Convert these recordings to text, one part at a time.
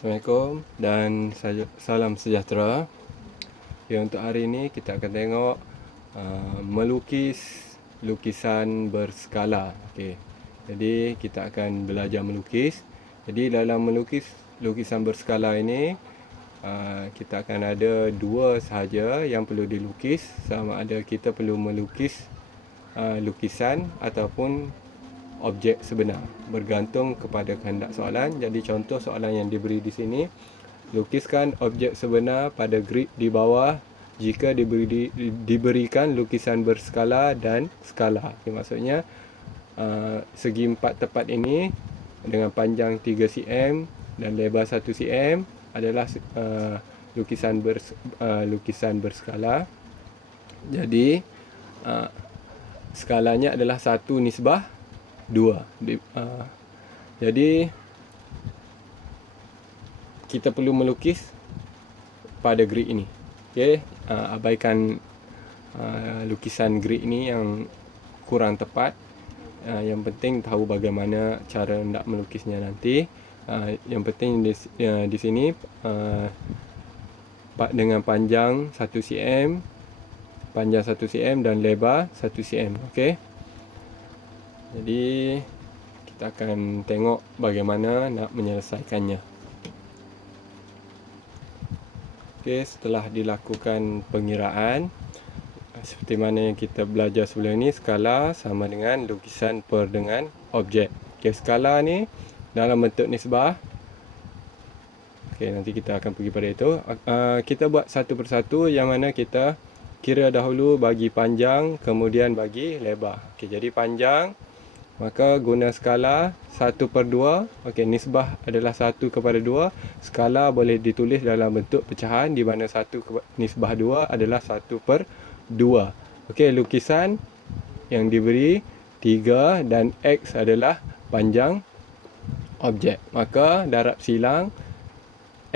Assalamualaikum dan salam sejahtera. Okay, untuk hari ini kita akan tengok melukis lukisan berskala. Okay. Jadi kita akan belajar melukis. Jadi dalam melukis lukisan berskala ini kita akan ada dua sahaja yang perlu dilukis. Sama ada kita perlu melukis lukisan ataupun objek sebenar, bergantung kepada kehendak soalan. Jadi contoh soalan yang diberi di sini, lukiskan objek sebenar pada grid di bawah jika diberikan lukisan berskala dan skala. Okay, maksudnya segi empat tepat ini dengan panjang 3 cm dan lebar 1 cm adalah lukisan berskala. Jadi skalanya adalah 1:2. Jadi kita perlu melukis pada grid ini. Okay, abaikan lukisan grid ini yang kurang tepat. Yang penting tahu bagaimana cara nak melukisnya nanti. Yang penting di sini dengan panjang 1 cm, panjang 1 cm dan lebar 1 cm. Okey. Jadi kita akan tengok bagaimana nak menyelesaikannya. Okey, setelah dilakukan pengiraan seperti mana yang kita belajar sebelum ini, skala sama dengan lukisan per dengan objek. Okey, skala ni dalam bentuk nisbah. Okey, nanti kita akan pergi pada itu. Kita buat satu persatu, yang mana kita kira dahulu bagi panjang kemudian bagi lebar. Okey, jadi panjang maka guna skala 1/2. Okey, nisbah adalah 1/2. Skala boleh ditulis dalam bentuk pecahan di mana 1/2 adalah 1/2. Okey, lukisan yang diberi 3 dan X adalah panjang objek. Maka darab silang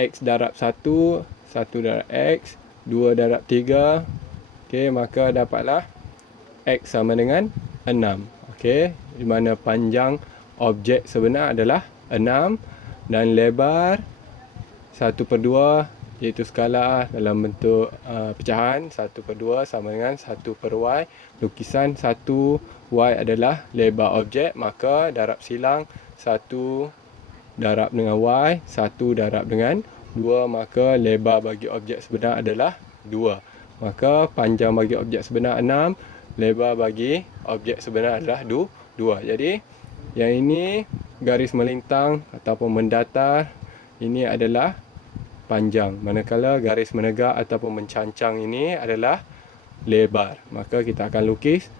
X darab 1, 1 darab X, 2 darab 3. Okey, maka dapatlah X sama dengan 6. Okey, di mana panjang objek sebenar adalah 6 dan lebar 1/2, iaitu skala dalam bentuk pecahan 1/2 sama dengan 1/y. Lukisan 1y adalah lebar objek, maka darab silang 1 darab dengan y, 1 darab dengan 2, maka lebar bagi objek sebenar adalah 2. Maka panjang bagi objek sebenar 6, lebar bagi objek sebenar adalah 2. Jadi yang ini garis melintang ataupun mendatar, ini adalah panjang, manakala garis menegak ataupun mencancang ini adalah lebar. Maka kita akan lukis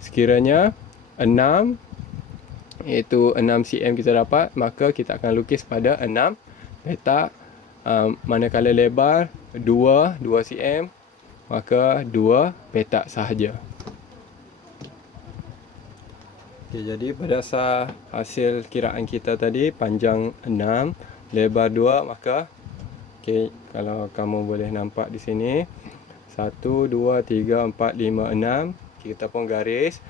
sekiranya 6, iaitu 6 cm kita dapat, maka kita akan lukis pada 6 petak. Manakala lebar 2 cm, maka 2 petak sahaja. Okay, jadi berdasar hasil kiraan kita tadi, panjang 6, lebar 2, maka kalau kamu boleh nampak di sini 1, 2, 3, 4, 5, 6. Kita pun garis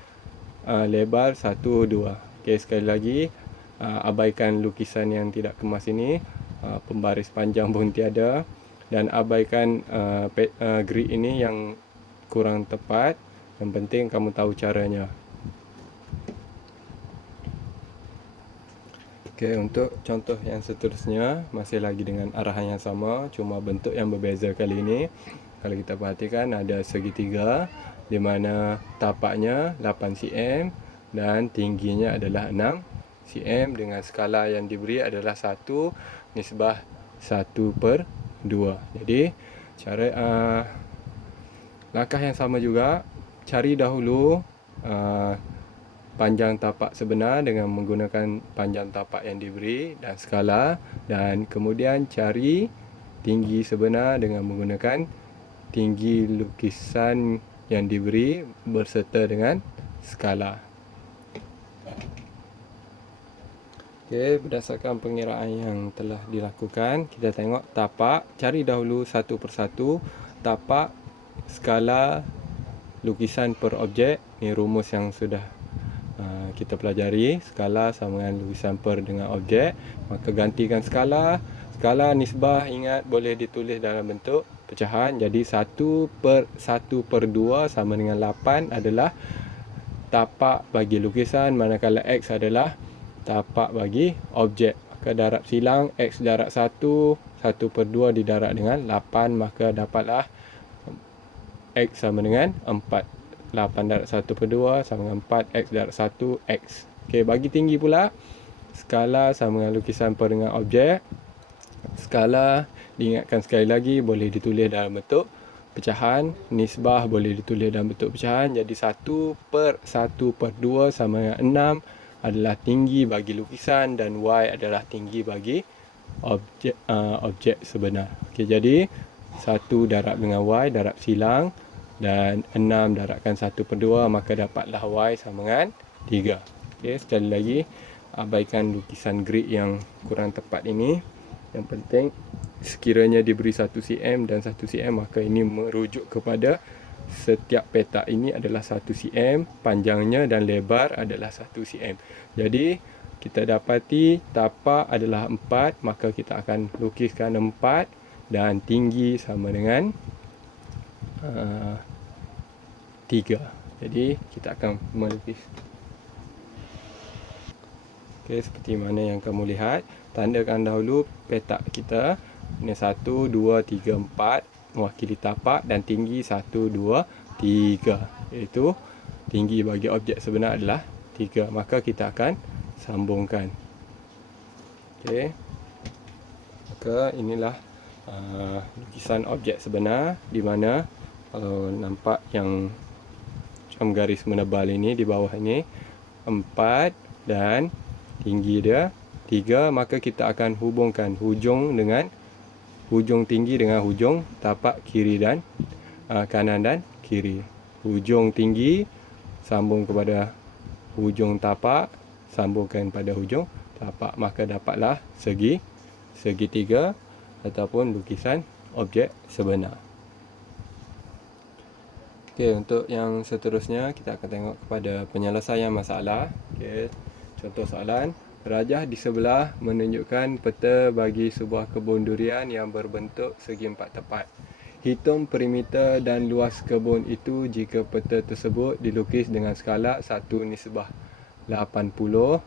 lebar 1, 2. Sekali lagi abaikan lukisan yang tidak kemas ini, pembaris panjang pun tiada, dan abaikan grid ini yang kurang tepat. Yang penting kamu tahu caranya. Okey, untuk contoh yang seterusnya masih lagi dengan arahan yang sama, cuma bentuk yang berbeza kali ini. Kalau kita perhatikan ada segitiga di mana tapaknya 8 cm dan tingginya adalah 6 cm dengan skala yang diberi adalah 1/2. Jadi cara langkah yang sama juga, cari dahulu panjang tapak sebenar dengan menggunakan panjang tapak yang diberi dan skala, dan kemudian cari tinggi sebenar dengan menggunakan tinggi lukisan yang diberi berserta dengan skala. Okey, berdasarkan pengiraan yang telah dilakukan, kita tengok tapak. Cari dahulu satu persatu tapak, skala, lukisan per objek. Ini rumus yang sudah kita pelajari. Skala sama dengan lukisan per dengan objek. Maka gantikan skala Skala nisbah ingat boleh ditulis dalam bentuk pecahan. Jadi 1/1/2 sama dengan 8 adalah tapak bagi lukisan, manakala X adalah tapak bagi objek. Maka darab silang X darab 1, 1/2 didarab dengan 8, maka dapatlah X sama dengan 4. 8 darab 1/2 sama dengan 4, X darab 1, X. Okey, bagi tinggi pula, skala sama dengan lukisan per dengan objek. Skala diingatkan sekali lagi boleh ditulis dalam bentuk pecahan, nisbah boleh ditulis dalam bentuk pecahan. Jadi 1/1/2 sama dengan 6 adalah tinggi bagi lukisan dan Y adalah tinggi bagi objek sebenar. Okey, jadi 1 darab dengan Y darab silang dan 6 darabkan 1/2, maka dapatlah Y sama dengan 3. Okey, sekali lagi abaikan lukisan grid yang kurang tepat ini. Yang penting sekiranya diberi 1 cm dan 1 cm, maka ini merujuk kepada setiap petak ini adalah 1 cm, panjangnya dan lebar adalah 1 cm. Jadi kita dapati tapak adalah 4, maka kita akan lukiskan 4 dan tinggi sama dengan 3. Jadi kita akan melukis. Okey, seperti mana yang kamu lihat, tandakan dahulu petak kita. Ini 1, 2, 3, 4 mewakili tapak dan tinggi 1, 2, 3. Iaitu tinggi bagi objek sebenar adalah 3. Maka kita akan sambungkan. Okey. Maka inilah lukisan objek sebenar, di mana kalau nampak yang macam garis menebal ini di bawah ini 4 dan tinggi dia 3, maka kita akan hubungkan hujung tinggi dengan hujung tapak kiri dan kanan dan kiri. Hujung tinggi sambung kepada hujung tapak, sambungkan pada hujung tapak, maka dapatlah segitiga ataupun lukisan objek sebenar. Okey, untuk yang seterusnya kita akan tengok kepada penyelesaian masalah. Okey. Contoh soalan, rajah di sebelah menunjukkan peta bagi sebuah kebun durian yang berbentuk segi empat tepat. Hitung perimeter dan luas kebun itu jika peta tersebut dilukis dengan skala 1/80.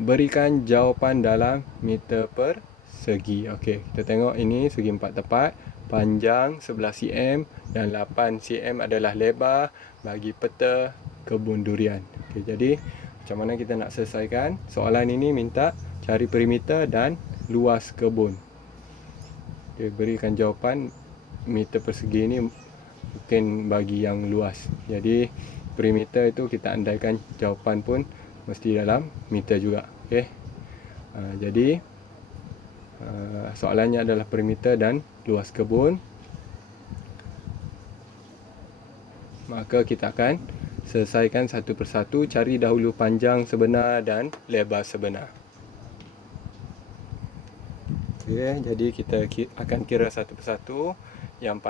Berikan jawapan dalam meter persegi. Okey, kita tengok ini segi empat tepat, panjang 11 cm dan 8 cm adalah lebar bagi peta kebun durian. Okey, jadi macam mana kita nak selesaikan soalan ini? Minta cari perimeter dan luas kebun. Okay, berikan jawapan meter persegi ini mungkin bagi yang luas. Jadi perimeter itu kita andaikan jawapan pun mesti dalam meter juga. Okay. Jadi soalannya adalah perimeter dan luas kebun. Maka kita akan selesaikan satu persatu. Cari dahulu panjang sebenar dan lebar sebenar. Okey, jadi kita akan kira satu persatu. Yang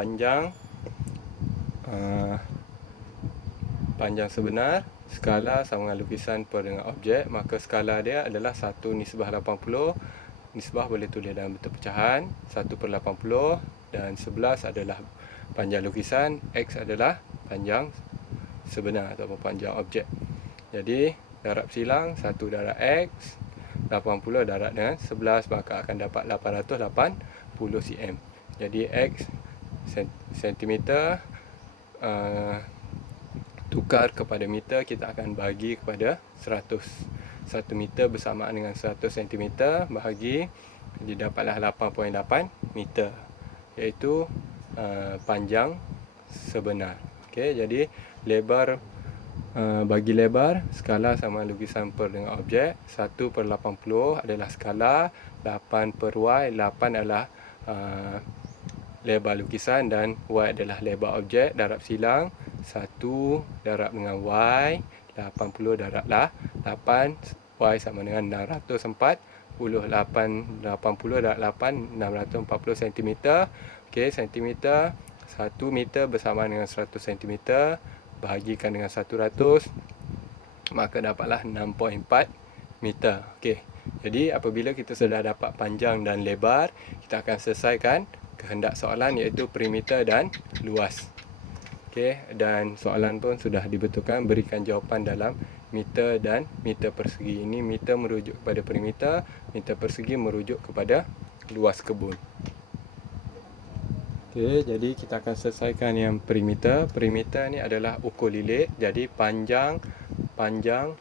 panjang sebenar, skala sama dengan lukisan per dengan objek, maka skala dia adalah 1/80. Nisbah boleh tulis dalam bentuk pecahan, 1/80, dan 11 adalah panjang lukisan, X adalah panjang sebenar ataupun panjang objek. Jadi darab silang 1 darab X, 80 darab dengan 11, maka akan dapat 880 cm. Jadi X sentimeter tukar kepada meter, kita akan bagi kepada 100. 1 meter bersamaan dengan 100 cm bahagi, jadi dapatlah 8.8 meter, iaitu panjang sebenar. Okey, jadi lebar, bagi lebar, skala sama lukisan per dengan objek. 1/80 adalah skala, 8/Y, 8 adalah lebar lukisan dan Y adalah lebar objek. Darab silang 1 darab dengan Y, 80 darablah 8, Y sama dengan 640. 80 darab 8, 640 cm. Okey, cm. 1 meter bersamaan dengan 100 cm, bahagikan dengan 100, maka dapatlah 6.4 meter. Okey, Jadi apabila kita sudah dapat panjang dan lebar, kita akan selesaikan kehendak soalan, iaitu perimeter dan luas. Okey, dan soalan pun sudah dibetulkan, berikan jawapan dalam meter dan meter persegi. Ini meter merujuk kepada perimeter, meter persegi merujuk kepada luas kebun. Okey, jadi kita akan selesaikan yang perimeter. Perimeter ni adalah ukur lilit. Jadi panjang,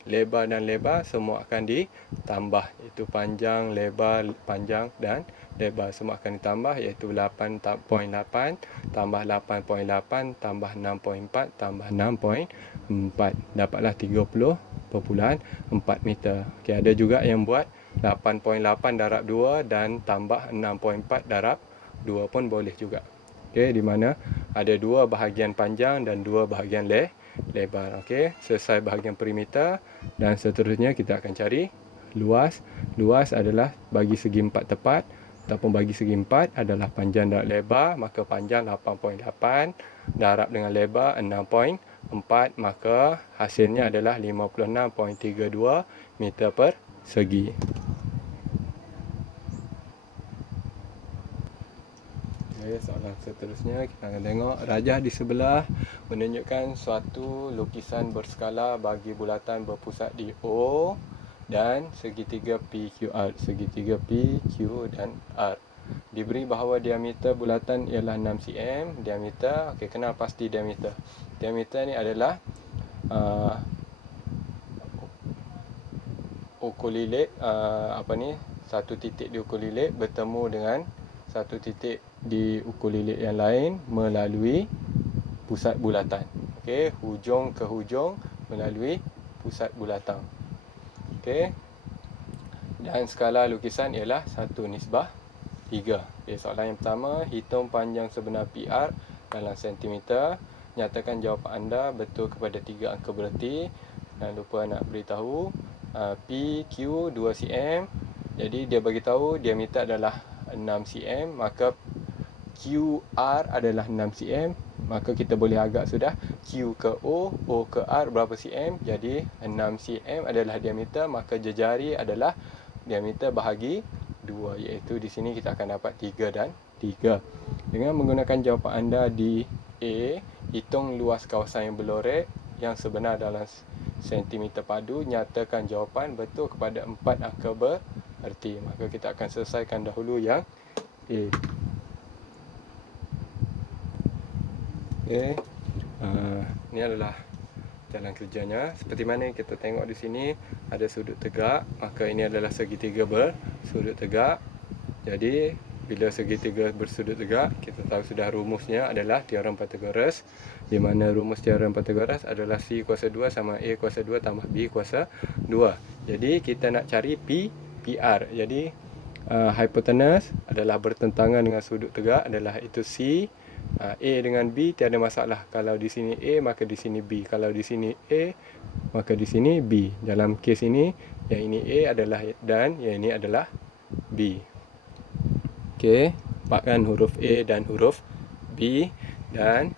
lebar dan lebar semua akan ditambah. Itu panjang, lebar, panjang dan lebar semua akan ditambah, iaitu 8.8 tambah 8.8 tambah 6.4 tambah 6.4. Dapatlah 30.4 meter. Okey, ada juga yang buat 8.8 darab 2 dan tambah 6.4 darab 2 pun boleh juga. Okey, di mana ada dua bahagian panjang dan dua bahagian lebar. Okey, selesai bahagian perimeter dan seterusnya kita akan cari luas. Luas adalah bagi segi 4 tepat ataupun bagi segi 4 adalah panjang darab lebar, maka panjang 8.8 darab dengan lebar 6.4, maka hasilnya adalah 56.32 meter persegi. Soalan seterusnya kita akan tengok rajah di sebelah menunjukkan suatu lukisan berskala bagi bulatan berpusat di O dan segitiga PQR, segitiga PQ dan R. Diberi bahawa diameter bulatan ialah 6 cm, diameter, okey, kenal pasti diameter. Diameter ni adalah ukur lilit, satu titik di ukur lilit bertemu dengan satu titik di ukur lilit yang lain melalui pusat bulatan. Okey, hujung ke hujung melalui pusat bulatan. Okey. Dan skala lukisan ialah 1:3. Okey, soalan yang pertama, hitung panjang sebenar PR dalam sentimeter. Nyatakan jawapan anda betul kepada 3 angka bererti. Jangan lupa nak beritahu PQ 2 cm. Jadi dia bagi tahu diameter adalah 6 cm, maka QR adalah 6 cm, maka kita boleh agak sudah Q ke O, O ke R berapa cm. Jadi 6 cm adalah diameter, maka jejari adalah diameter bahagi 2, iaitu di sini kita akan dapat 3 dan 3. Dengan menggunakan jawapan anda di A, hitung luas kawasan yang berlorek yang sebenar dalam sentimeter padu, nyatakan jawapan betul kepada 4 angka bererti. Maka kita akan selesaikan dahulu yang A. Okey, ini adalah jalan kerjanya. Seperti mana kita tengok di sini ada sudut tegak, maka ini adalah segitiga bersudut tegak. Jadi bila segitiga bersudut tegak, kita tahu sudah rumusnya adalah teorem Pythagoras, di mana rumus teorem Pythagoras adalah C kuasa 2 sama A kuasa 2 tambah B kuasa 2. Jadi kita nak cari PR. Jadi hypotenuse adalah bertentangan dengan sudut tegak, adalah itu C. A dengan B tiada masalah. Kalau di sini A, maka di sini B. Kalau di sini A, maka di sini B. Dalam kes ini, yang ini A adalah dan yang ini adalah B. Okey, pakkan huruf A dan huruf B, dan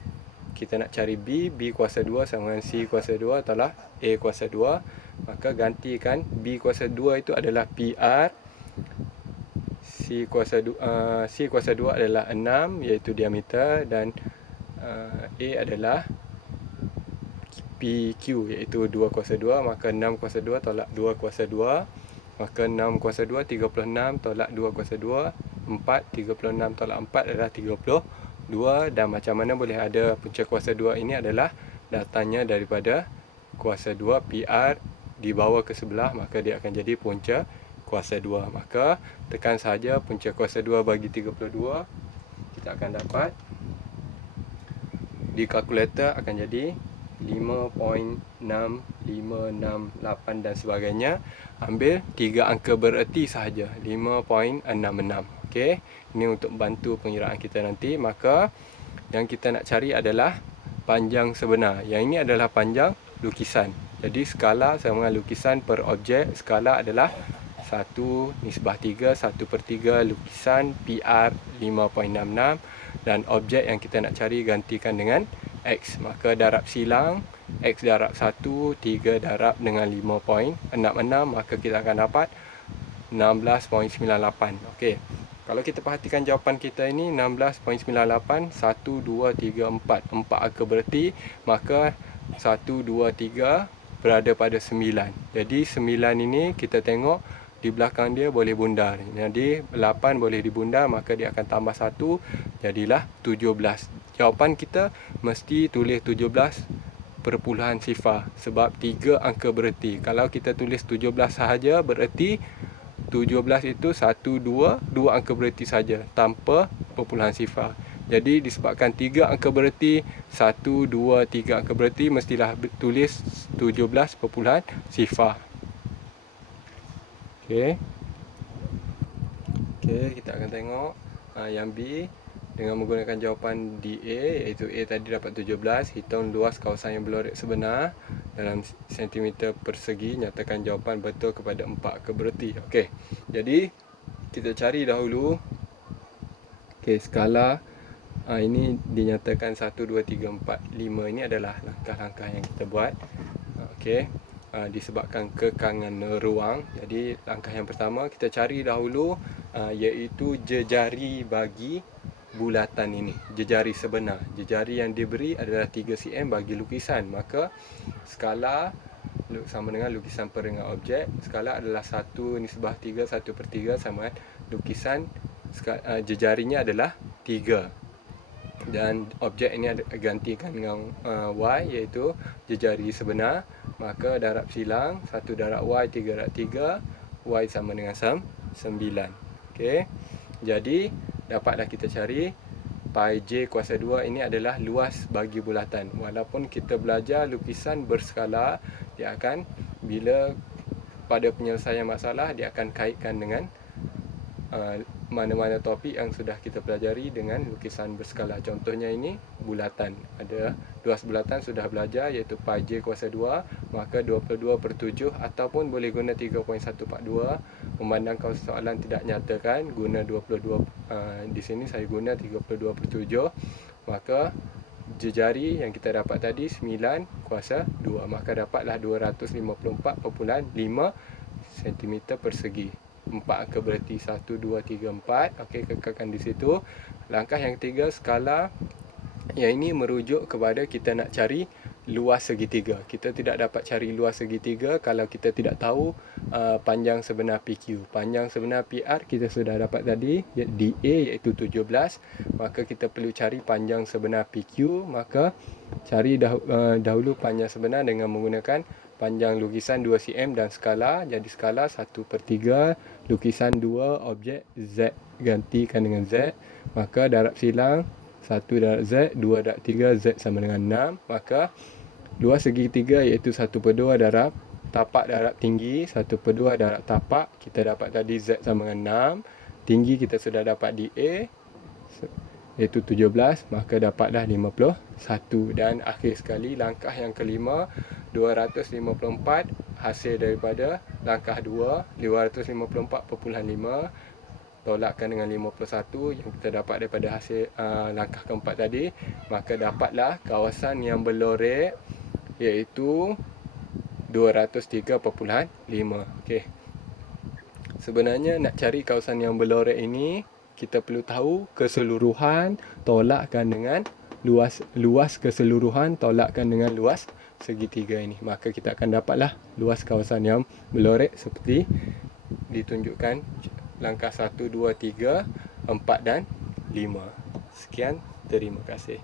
kita nak cari B. B kuasa 2 sama dengan C kuasa 2 adalah A kuasa 2. Maka gantikan B kuasa 2 itu adalah PR. C kuasa 2 adalah 6, iaitu diameter, dan A adalah PQ, iaitu 2 kuasa 2. Maka 6 kuasa 2 tolak 2 kuasa 2. Maka 6 kuasa 2, 36 tolak 2 kuasa 2. 4, 36 tolak 4 adalah 32. Dan macam mana boleh ada punca kuasa 2 ini adalah datangnya daripada kuasa 2 PR dibawa ke sebelah, maka dia akan jadi punca kuasa 2. Maka tekan sahaja punca kuasa 2 bagi 32. Kita akan dapat di kalkulator akan jadi 5.6568 dan sebagainya. Ambil 3 angka bererti sahaja, 5.66. Okey, ini untuk bantu pengiraan kita nanti. Maka yang kita nak cari adalah panjang sebenar. Yang ini adalah panjang lukisan. Jadi skala sama dengan lukisan per objek. Skala adalah 1:3, 1/3 lukisan PR 5.66, dan objek yang kita nak cari gantikan dengan X. Maka darab silang X darab 1, 3 darab dengan 5.66, maka kita akan dapat 16.98. Okey. Kalau kita perhatikan jawapan kita ini 16.98, 1, 2, 3, 4. 4 angka bererti, maka 1, 2, 3 berada pada 9. Jadi 9 ini kita tengok di belakang dia boleh bundar. Jadi 8 boleh dibundar, maka dia akan tambah 1, jadilah 17. Jawapan kita mesti tulis 17 perpuluhan sifar sebab 3 angka bererti. Kalau kita tulis 17 sahaja bererti 17 itu 1, 2 angka bererti saja tanpa perpuluhan sifar. Jadi disebabkan 3 angka bererti, 1, 2, 3 angka bererti, mestilah tulis 17 perpuluhan sifar. Okey. Okey, kita akan tengok yang B dengan menggunakan jawapan DA, iaitu A tadi dapat 17, hitung luas kawasan yang berlorek sebenar dalam sentimeter persegi, nyatakan jawapan betul kepada 4 angka bererti. Okey. Jadi kita cari dahulu skala ini dinyatakan 1, 2, 3, 4, 5. Ini adalah langkah-langkah yang kita buat. Okey. Disebabkan kekangan ruang. Jadi langkah yang pertama kita cari dahulu iaitu jejari bagi bulatan ini, jejari sebenar. Jejari yang diberi adalah 3 cm bagi lukisan, maka skala sama dengan lukisan per dengan objek. Skala adalah 1/3, 1/3 sama lukisan, jejarinya adalah 3. Dan objek ini gantikan dengan Y, iaitu jejari sebenar. Maka darab silang 1 darab Y, 3 darab 3, Y sama dengan 9. Okey. Jadi dapatlah kita cari pi J kuasa 2 ini adalah luas bagi bulatan. Walaupun kita belajar lukisan berskala, dia akan bila pada penyelesaian masalah dia akan kaitkan dengan mana-mana topik yang sudah kita pelajari dengan lukisan berskala. Contohnya ini bulatan. Ada luas bulatan sudah belajar, iaitu pi J kuasa 2, maka 22/7 ataupun boleh guna 3.142. Memandangkan soalan tidak nyatakan, guna 22. Di sini saya guna 32/7. Maka jejari yang kita dapat tadi 9 kuasa 2, maka dapatlah 254.5 cm persegi. 4 angka berarti 1, 2, 3, 4. Okey, kekalkan di situ. Langkah yang ketiga, skala. Yang ini merujuk kepada kita nak cari luas segitiga. Kita tidak dapat cari luas segitiga kalau kita tidak tahu panjang sebenar PQ. Panjang sebenar PR kita sudah dapat tadi, DA iaitu 17. Maka kita perlu cari panjang sebenar PQ. Maka cari dahulu panjang sebenar dengan menggunakan panjang lukisan 2 cm dan skala. Jadi skala 1/3, lukisan 2, objek Z gantikan dengan Z. Maka darab silang 1 darab Z, 2 darab 3, Z sama dengan 6. Maka luas segitiga iaitu 1/2 darab tapak darab tinggi, 1/2 darab tapak. Kita dapat tadi Z sama dengan 6. Tinggi kita sudah dapat di A, iaitu 17, maka dapatlah 51. Dan akhir sekali langkah yang kelima, 254 hasil daripada langkah 2, 254.5 tolakkan dengan 51 yang kita dapat daripada hasil langkah keempat tadi, maka dapatlah kawasan yang berlorek iaitu 203.5. Okey. Sebenarnya nak cari kawasan yang berlorek ini, kita perlu tahu keseluruhan tolakkan dengan luas keseluruhan tolakkan dengan luas segitiga ini. Maka kita akan dapatlah luas kawasan yang berlorek seperti ditunjukkan langkah 1, 2, 3, 4 dan 5. Sekian, terima kasih.